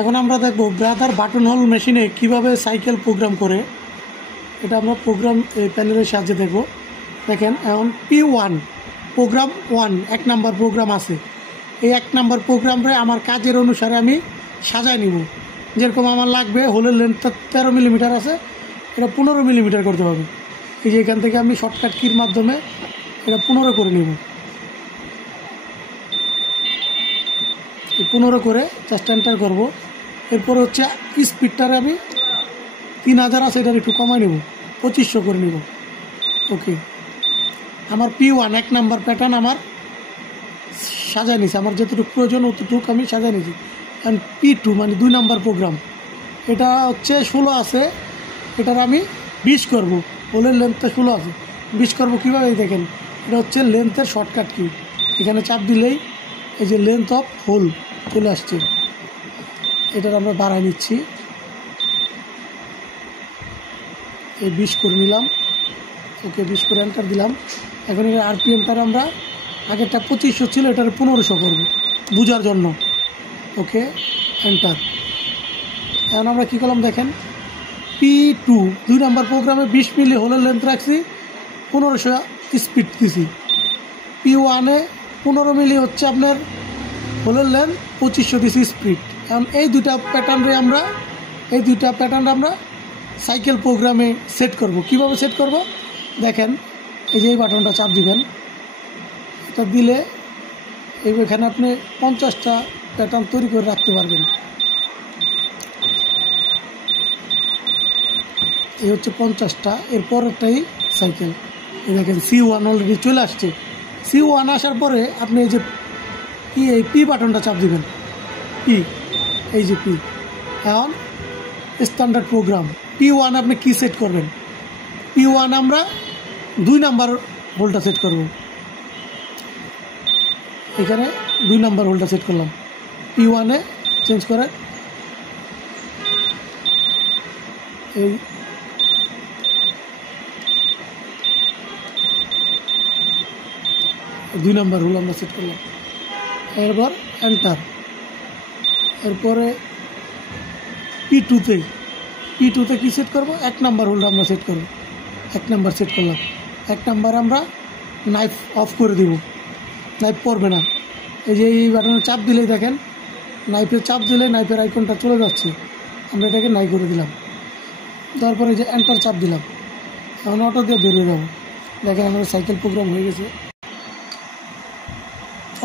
এখন আমরা দেখব ব্রাদার বাটন হোল মেশিনে কিভাবে সাইকেল প্রোগ্রাম করে। এটা আমরা প্রোগ্রাম প্যানেলের সাহায্যে দেখব। দেখেন এখন P1 প্রোগ্রাম 1 1 নাম্বার প্রোগ্রাম আছে। এই 1 নাম্বার প্রোগ্রামে আমার কাজের অনুসারে আমি সাজায় নিব। যেরকম আমার লাগবে হোলের লেন্থ 13 মিলিমিটার আছে, এটা 15 মিলিমিটার করতে হবে। এই যে এখান থেকে আমি শর্টকাট কির মাধ্যমে এটা 15 করে নিব। 15 করে জাস্ট এন্টার করব। এরপর হচ্ছে স্পিডটারে আমি 3000 আছে, এটার একটু কমাই নেব, 2500 করে নেব। ওকে, আমার P1 1 নাম্বার প্যাটার্ন আমার সাজায় নিয়েছি। আমার যতটুকু প্রয়োজন অতটুকু আমি সাজায় নিয়েছি। অ্যান্ড P2 মানে 2 নাম্বার প্রোগ্রাম, এটা হচ্ছে 16 আছে, এটার আমি 20 করব। হোলের লেন্থটা 16 আছে, 20 করব কীভাবে দেখেন। এটা হচ্ছে লেন্থের শর্টকাট কি, এখানে চাপ দিলেই এই যে লেন্থ অফ হোল চলে আসছে। এটার আমরা বাড়াই নিচ্ছি, এই 20 করে নিলাম। ওকে, 20 করে এন্টার দিলাম। এখন এর আরপিএমটার আমরা আগেরটা 2500 ছিল, এটার 1500 করব বোঝার জন্য। ওকে, এন্টার। এখন আমরা কী করলাম দেখেন, P2 2 নাম্বার প্রোগ্রামে 20 মিলি হোলের লেন্থ রাখছি, 1500 স্পিড দিছি। P1-এ 15 মিলি হচ্ছে আপনার হোলের লেন্থ, 2500 দিছি স্পিড। এখন এই দুটা প্যাটার্নে আমরা সাইকেল প্রোগ্রামে সেট করব। কিভাবে সেট করব দেখেন, এই যে এই বাটনটা চাপ দিবেন। এটা দিলে এখানে আপনি 50টা প্যাটার্ন তৈরি করে রাখতে পারবেন। এই হচ্ছে 50টা। এরপরটাই সাইকেল। এই দেখেন C1 অলরেডি চলে আসছে। C1 আসার পরে আপনি এই যে এই P বাটনটা চাপ দিবেন। এই যে P। এখন স্ট্যান্ডার্ড প্রোগ্রাম P1 আপনি কি সেট করবেন। P1 আমরা 2 নাম্বার হোলটা সেট করব। এখানে 2 নাম্বার হোলটা সেট করলাম। P1-এ চেঞ্জ করে এই 2 নাম্বার হোল আমরা সেট করলাম। এরপর এন্টার। এরপরে P2-তে কি সেট করব, 1 নাম্বার হোলটা আমরা সেট করব। 1 নাম্বার সেট করলাম। 1 নাম্বার আমরা নাইফ অফ করে দিব, নাইফ পড়বে না। এই যে এই বাটনে চাপ দিলেই দেখেন, নাইফে চাপ দিলে নাইফের আইকনটা চলে যাচ্ছে। আমরা এটাকে নাই করে দিলাম। তারপরে যে এন্টার চাপ দিলাম, এখন অটো দিয়ে বেরিয়ে যাবো। দেখেন আমাদের সাইকেল প্রোগ্রাম হয়ে গেছে।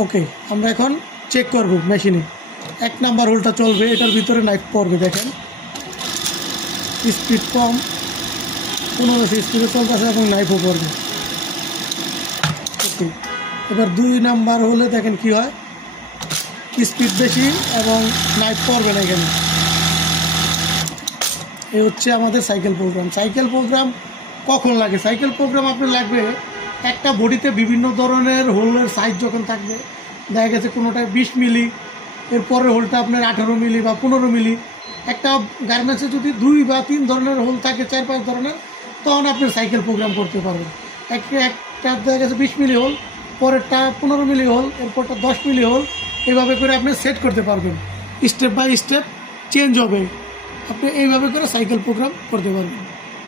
ওকে, আমরা এখন চেক করব মেশিনে 1 নাম্বার হোলটা চলবে, এটার ভিতরে নাইফ পড়বে। দেখেন স্পিড কম, 1500 স্পিডে চলতেছে এবং নাইফও পড়বে। ওকে, এবার 2 নাম্বার হলে দেখেন কি হয়, স্পিড বেশি এবং নাইফ পড়বে না এখানে। এই হচ্ছে আমাদের সাইকেল প্রোগ্রাম। সাইকেল প্রোগ্রাম কখন লাগে, সাইকেল প্রোগ্রাম আপনার লাগবে একটা বডিতে বিভিন্ন ধরনের হোলের সাইজ যখন থাকবে। দেখা গেছে কোনোটায় 20 মিলি, এরপরের হোলটা আপনার 18 মিলি বা 15 মিলি। একটা গার্মেন্টসে যদি 2 বা 3 ধরনের হোল থাকে, 4-5 ধরনের, তখন আপনি সাইকেল প্রোগ্রাম করতে পারবেন। একটা দেখা গেছে 20 মিলি হোল, পরেরটা 15 মিলি হোল, এরপরটা 10 মিলি হোল। এইভাবে করে আপনি সেট করতে পারবেন। স্টেপ বাই স্টেপ চেঞ্জ হবে, আপনি এইভাবে করে সাইকেল প্রোগ্রাম করতে পারবেন।